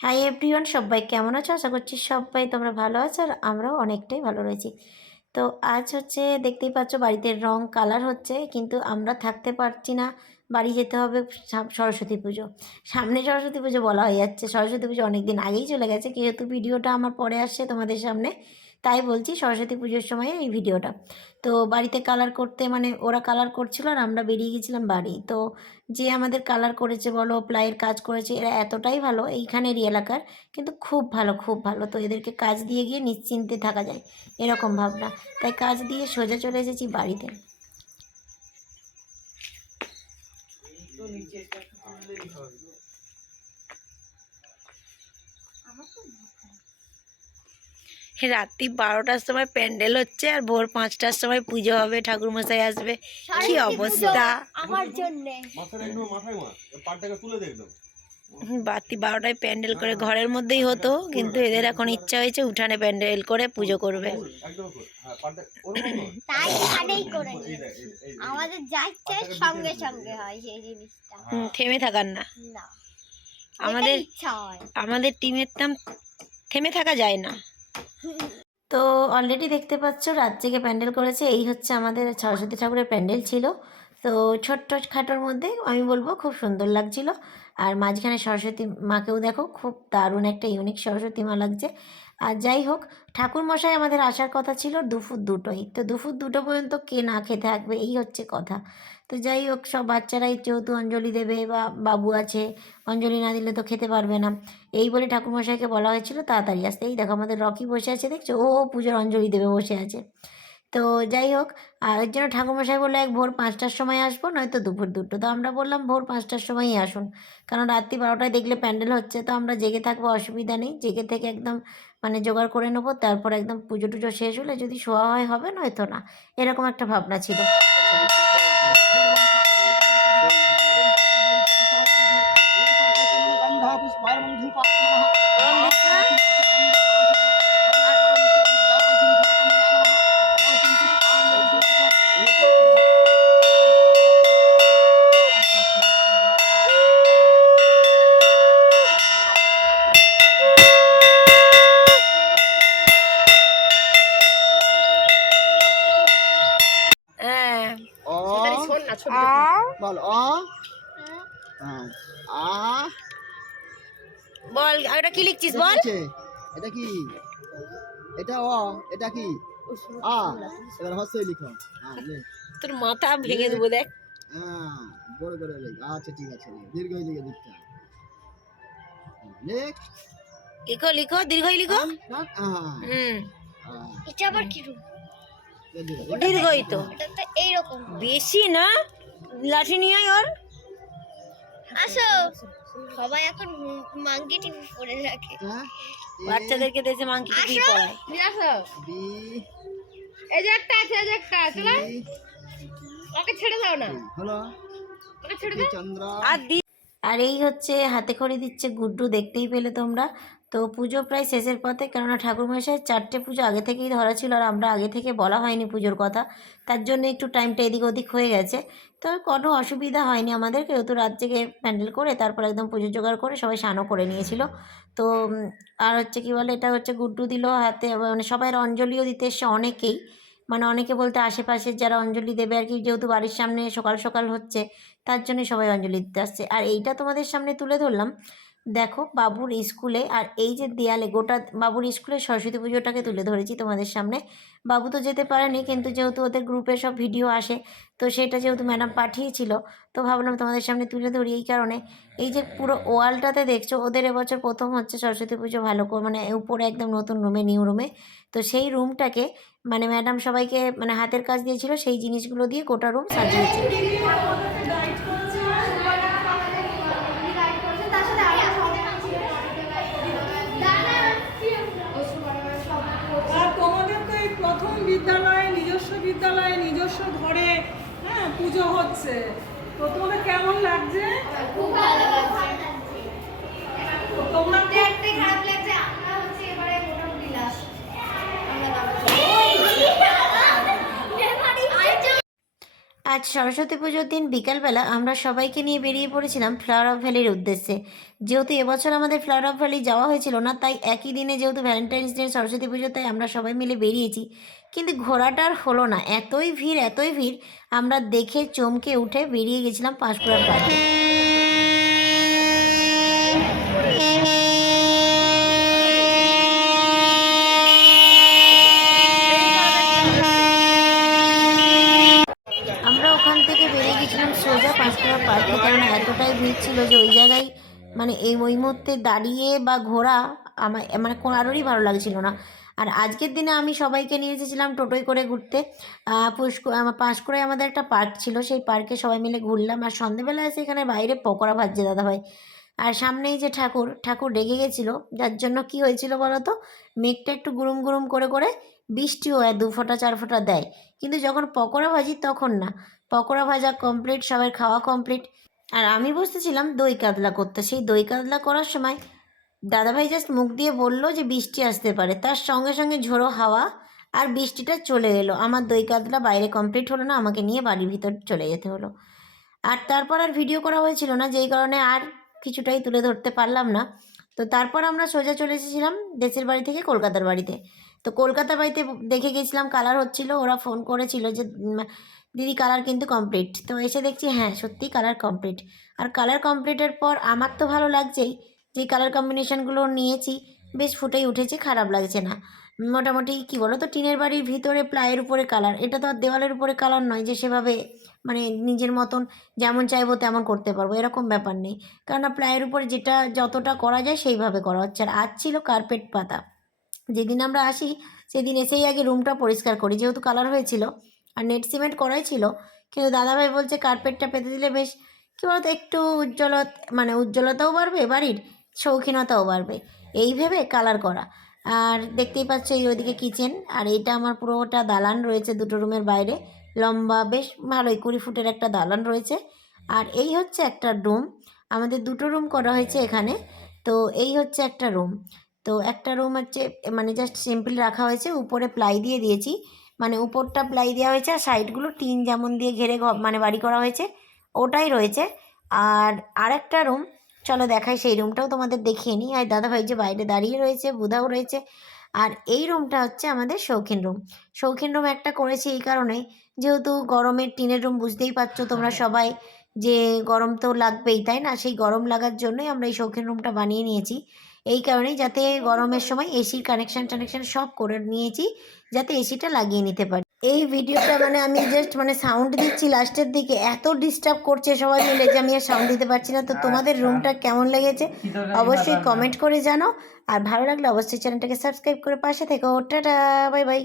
Hi everyone সবাই কেমন আছো? আশা করছি সবাই তোমরা ভালো আছো আর আমরাও অনেকটাই ভালো রয়েছি। তো আজ হচ্ছে দেখতেই পাচ্ছ বাড়িতে রং কালার হচ্ছে, কিন্তু আমরা থাকতে পারছি না। বাড়ি যেতে হবে সরস্বতী পুজো। সামনে সরস্বতী পুজো বলা হয়ে যাচ্ছে। সরস্বতী পুজো অনেক দিন আগেই চলে গেছে, যেহেতু ভিডিওটা আমার পরে আসছে তোমাদের সামনে। তাই বলছি সরস্বতী পুজোর সময় এই ভিডিওটা। তো বাড়িতে কালার করতে মানে ওরা কালার করছিল আর আমরা বেরিয়ে গেছিলাম বাড়ি। তো যে আমাদের কালার করেছে বলো প্লাইয়ের কাজ করেছে, এরা এতটাই ভালো এইখানেরই এলাকার, কিন্তু খুব ভালো খুব ভালো। তো এদেরকে কাজ দিয়ে গিয়ে নিশ্চিন্তে থাকা যায়, এরকম ভাবনা। তাই কাজ দিয়ে সোজা চলে এসেছি বাড়িতে। রাত্রি বারোটার সময় প্যান্ডেল হচ্ছে আর ভোর পাঁচটার সময় পুজো হবে ঠাকুরমশাই আসবে। কি অবস্থা? আমার জন্য। রাত্রি বারোটায় প্যান্ডেল করে ঘরের মধ্যেই হতো কিন্তু এদের এখন ইচ্ছা হয়েছে উঠানে প্যান্ডেল করে পুজো করবে। থেমে থাকার না। আমাদের হয়। আমাদের টিমের নাম থেমে থাকা যায় না। তো অলরেডি দেখতে পাচ্ছ রাত জেগে প্যান্ডেল করেছে। এই হচ্ছে আমাদের সরস্বতী ঠাকুরের প্যান্ডেল ছিল। তো ছোট্ট খাটোর মধ্যে আমি বলব খুব সুন্দর লাগছিল। আর মাঝখানে সরস্বতী মাকেও দেখো, খুব দারুণ একটা ইউনিক সরস্বতী মা লাগছে। আর যাই হোক ঠাকুর মশাই আমাদের আসার কথা ছিল দুপুর দুটোই। তো দুপুর দুটো পর্যন্ত কে না খেতে থাকবে, এই হচ্ছে কথা। তো যাই হোক, সব বাচ্চারাই যেহেতু অঞ্জলি দেবে বা বাবু আছে, অঞ্জলি না দিলে তো খেতে পারবে না। এই বলে ঠাকুরমশাইকে বলা হয়েছিল, তাড়াতাড়ি আসতে। এই দেখো আমাদের রকি বসে আছে, দেখছ? ও পুজোর অঞ্জলি দেবে বসে আছে। তো যাই হোক আর এর জন্য ঠাকুরমশাই বলল এক ভোর পাঁচটার সময় আসব নয়তো দুপুর দুটো তো আমরা বললাম ভোর পাঁচটার সময়ই আসুন কারণ রাত্রি বারোটায় দেখলে প্যান্ডেল হচ্ছে তো আমরা জেগে থাকব অসুবিধা নেই জেগে থেকে একদম মানে জোগাড় করে নেব তারপর একদম পুজো টুজো শেষ হলে যদি শোয়া হয় হবে নয়তো না এরকম একটা ভাবনা ছিল হ্যাঁ বল অ আ বল ওটা কি লিখছিস এটা বল? এটা কি? এটা অ এটা কি? আ এবার হস্যই লিখো। হ্যাঁ তোর মাথা ভেঙে দেবো দেখ। হ্যাঁ বড় করে লেখ। আচ্ছা ঠিক আছে লে দীর্ঘই লিখে দিকটা। লেখ লিখো লিখো। দীর্ঘই লিখো হ্যাঁ হুম। এটা আবার কি। দীর্ঘই তো এটা তো এইরকম। বেশি না? লাঠি নিয়ে আয় ওর? আসো। সবাই এখন মাঙ্কি টিভি রাখে হ্যাঁ, বাচ্চাদেরকে দেশে মাংকি টিভি আসো। পড়ায়। এই যে একটা আছে এই যে একটা আছে ওকে ছেড়ে দাও না। হলো। ওকে ছেড়ে সি আর আর এই হচ্ছে হাতে খড়ি দিচ্ছে গুড্ডু দেখতেই পেলে তোমরা। তো পুজো প্রায় শেষের পথে। কেননা ঠাকুরমশাই চারটে পুজো আগে থেকেই ধরা ছিল আর আমরা আগে থেকে বলা হয়নি পুজোর কথা। তার জন্য একটু টাইমটা এদিক ওদিক হয়ে গেছে। তো কোনো অসুবিধা হয়নি আমাদের। যেহেতু রাত জেগে প্যান্ডেল করে তারপর একদম পুজো জোগাড় করে সবাই স্নানও করে নিয়েছিল। তো আর হচ্ছে কি বলে, এটা হচ্ছে গুড্ডু দিল হাতে। মানে সবাই অঞ্জলিও দিতে এসছে অনেকেই। মানে অনেকে বলতে আশেপাশের যারা অঞ্জলি দেবে আর কি, যেহেতু বাড়ির সামনে সকাল সকাল হচ্ছে, তার জন্য সবাই অঞ্জলি দিতে আসছে। আর এইটা তোমাদের সামনে তুলে ধরলাম। দেখো বাবুর স্কুলে আর এই যে দেয়ালে, গোটা বাবুর স্কুলে সরস্বতী পুজোটাকে তুলে ধরেছি তোমাদের সামনে। বাবু তো যেতে পারেনি কিন্তু যেহেতু ওদের গ্রুপে সব ভিডিও আসে, তো সেটা যেহেতু ম্যাডাম পাঠিয়েছিল, তো ভাবলাম তোমাদের সামনে তুলে ধরি এই কারণে। এই যে পুরো ওয়ালটাতে দেখছ, ওদের এবছর প্রথম হচ্ছে সরস্বতী পুজো ভালো করে মানে উপরে একদম নতুন রুমে নিউ রুমে তো সেই রুমটাকে মানে ম্যাডাম সবাইকে মানে হাতের কাজ দিয়েছিল, সেই জিনিসগুলো দিয়ে গোটা রুম সাজিয়েছে আর তোমাদের তো এই প্রথম বিদ্যালয়ে নিজস্ব বিদ্যালয়ে নিজস্ব ঘরে হ্যাঁ পুজো হচ্ছে। তো তোমাদের কেমন লাগছে? খুব ভালো লাগছে। তোমরা খারাপ লাগছে আমরা হচ্ছে এবারে মোটামুটি লাস্ট আজ সরস্বতী পুজোর দিন বিকালবেলা আমরা সবাইকে নিয়ে বেরিয়ে পড়েছিলাম ফ্লাওয়ার অফ ভ্যালির উদ্দেশ্যে। যেহেতু এবছর আমাদের ফ্লাওয়ার অফ ভ্যালি যাওয়া হয়েছিল না, তাই একই দিনে যেহেতু ভ্যালেন্টাইন্স ডে সরস্বতী পুজো, তাই আমরা সবাই মিলে বেরিয়েছি। কিন্তু ঘোরাটার হলো না। এতই ভিড় এতই ভিড়, আমরা দেখে চমকে উঠে বেরিয়ে গেছিলাম পাঁশকুড়ার পার্কে আমরা ওখান থেকে বেরিয়ে গেছিলাম সোজা পাঁশকুড়া পার্কে কারণ এতটাই ভিড় ছিল যে ওই জায়গায় মানে এই ওই মুহূর্তে দাঁড়িয়ে বা ঘোরা আমার মানে কারোরই ভালো লাগছিল না। আর আজকের দিনে আমি সবাইকে নিয়ে এসেছিলাম টোটোয় করে ঘুরতে। পুষ্কু পাঁশকুড়ায় আমাদের একটা পার্ক ছিল, সেই পার্কে সবাই মিলে ঘুরলাম। আর সন্ধেবেলা এসে এখানে বাইরে পকোড়া ভাজছে দাদাভাই আর সামনেই যে ঠাকুর ঠাকুর রেগে গেছিল, যার জন্য কি হয়েছিল বলো তো? মেঘটা একটু গুরুম গুরুম করে করে বৃষ্টিও হয় দু ফোঁটা, চার ফোঁটা দেয়। কিন্তু যখন পকোড়া ভাজি তখন না, পকোড়া ভাজা কমপ্লিট সবার খাওয়া কমপ্লিট আর আমি বসতেছিলাম দই কাতলা করতে। সেই দই কাতলা করার সময় দাদাভাই জাস্ট মুখ দিয়ে বলল যে বৃষ্টি আসতে পারে। তার সঙ্গে সঙ্গে ঝোড়ো হাওয়া আর বৃষ্টিটা চলে এলো। আমার দই কাতলা বাইরে কমপ্লিট হলো না, আমাকে নিয়ে বাড়ির ভিতর চলে যেতে হলো। আর তারপর আর ভিডিও করা হয়েছিল না, যেই কারণে আর কিছুটাই তুলে ধরতে পারলাম না। তো তারপর আমরা সোজা চলে এসেছিলাম দেশের বাড়ি থেকে কলকাতার বাড়িতে। তো কলকাতা বাড়িতে দেখে গেছিলাম কালার হচ্ছিল, ওরা ফোন করেছিল যে দিদি কালার কিন্তু কমপ্লিট তো এসে দেখছি হ্যাঁ সত্যি কালার কমপ্লিট আর কালার কমপ্লিটের পর আমার তো ভালো লাগছেই, যে কালার কম্বিনেশানগুলো নিয়েছি, বেশ ফুটেই উঠেছে, খারাপ লাগছে না। মোটামুটি কি বলো তো টিনের বাড়ির ভিতরে প্লাইয়ের উপরে কালার এটা তো আর দেওয়ালের উপরে কালার নয় যে সেভাবে মানে নিজের মতন যেমন চাইব তেমন করতে পারব, এরকম ব্যাপার নেই। কেননা প্লাইয়ের উপরে যেটা যতটা করা যায় সেইভাবে করা হচ্ছে। আর আজ ছিল কার্পেট পাতা। যেদিন আমরা আসি, সেদিন এসেই আগে রুমটা পরিষ্কার করি, যেহেতু কালার হয়েছিল। আর নেট সিমেন্ট করাই ছিল। কিন্তু দাদাভাই বলছে কার্পেটটা পেতে দিলে বেশ, কী বলতো, একটু উজ্জ্বলত মানে উজ্জ্বলতাও বাড়বে বাড়ির, শৌখিনতাও বাড়বে। এই ভেবে কালার করা। আর দেখতেই পাচ্ছ এই ওইদিকে কিচেন আর এইটা আমার পুরোটা দালান রয়েছে দুটো রুমের বাইরে। লম্বা বেশ ভালোই, কুড়ি ফুটের একটা দালান রয়েছে। আর এই হচ্ছে একটা রুম আমাদের দুটো রুম করা হয়েছে এখানে। তো এই হচ্ছে একটা রুম তো একটা রুম হচ্ছে মানে জাস্ট সিম্পল রাখা হয়েছে। উপরে প্লাই দিয়ে দিয়েছি। মানে উপরটা প্লাই দেওয়া হয়েছে আর সাইডগুলো টিন যেমন দিয়ে ঘেরে মানে বাড়ি করা হয়েছে ওটাই রয়েছে। আর আরেকটা রুম চলো দেখাই সেই রুমটাও তোমাদের দেখিয়ে নিই। আর দাদাভাই যে বাইরে দাঁড়িয়ে রয়েছে বুধাও রয়েছে। আর এই রুমটা হচ্ছে আমাদের শৌখিন রুম শৌখিন রুম একটা করেছি এই কারণে যেহেতু গরমের টিনের রুম বুঝতেই পারছ তোমরা সবাই যে গরম তো লাগবেই তাই না? সেই গরম লাগার জন্যই আমরা এই শৌখিন রুমটা বানিয়ে নিয়েছি। এই কারণেই যাতে গরমের সময় এসির কানেকশান টানেকশান সব করে নিয়েছি যাতে এসিটা লাগিয়ে নিতে পারি। এই ভিডিওটা মানে আমি জাস্ট মানে সাউন্ড দিচ্ছি লাস্টের দিকে। এত ডিস্টার্ব করছে সবাই মিলে যে আমি আর সাউন্ড দিতে পারছি না। তো তোমাদের রুমটা কেমন লেগেছে? অবশ্যই কমেন্ট করে জানো আর ভালো লাগলে অবশ্যই চ্যানেলটাকে সাবস্ক্রাইব করে পাশে থেকো। Tata bye bye